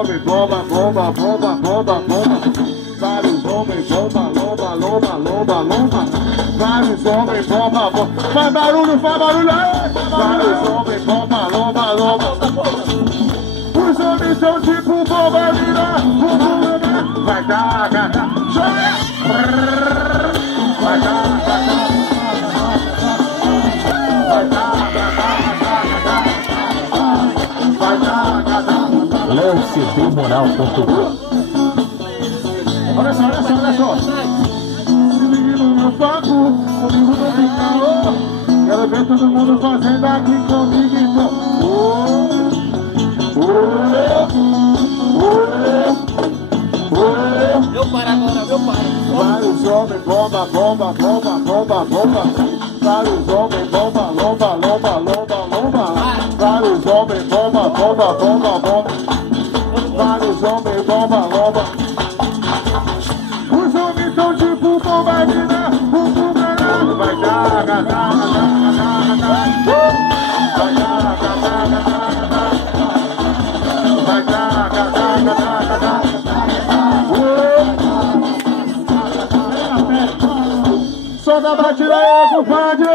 homens, bomba, bomba, bomba, bomba, bomba. Vários homens, bomba, lomba, lomba, lomba, lomba. Vários homens, bomba, bomba. Faz barulho, aí! Vários homens, bomba, lomba, lomba. Os homens são tipo bomba, vira, vai dar, joga! Vai dar, LeoCDMoral.com. Olha só, olha só, olha só. Se ligue no meu papo, comigo não tem caô. Quero ver todo mundo fazendo aqui comigo, então. Meu para agora, meu para. Vários homens, bomba, bomba, bomba, bomba, bomba. Vários homens, bomba, lomba, lomba, lomba, lomba. Vários homens, bomba, bomba, bomba, bomba. Vários homens, bomba, lomba. Os homens são tipo bomba, mina, vai dar, vai dar, só da batida aí, compadre!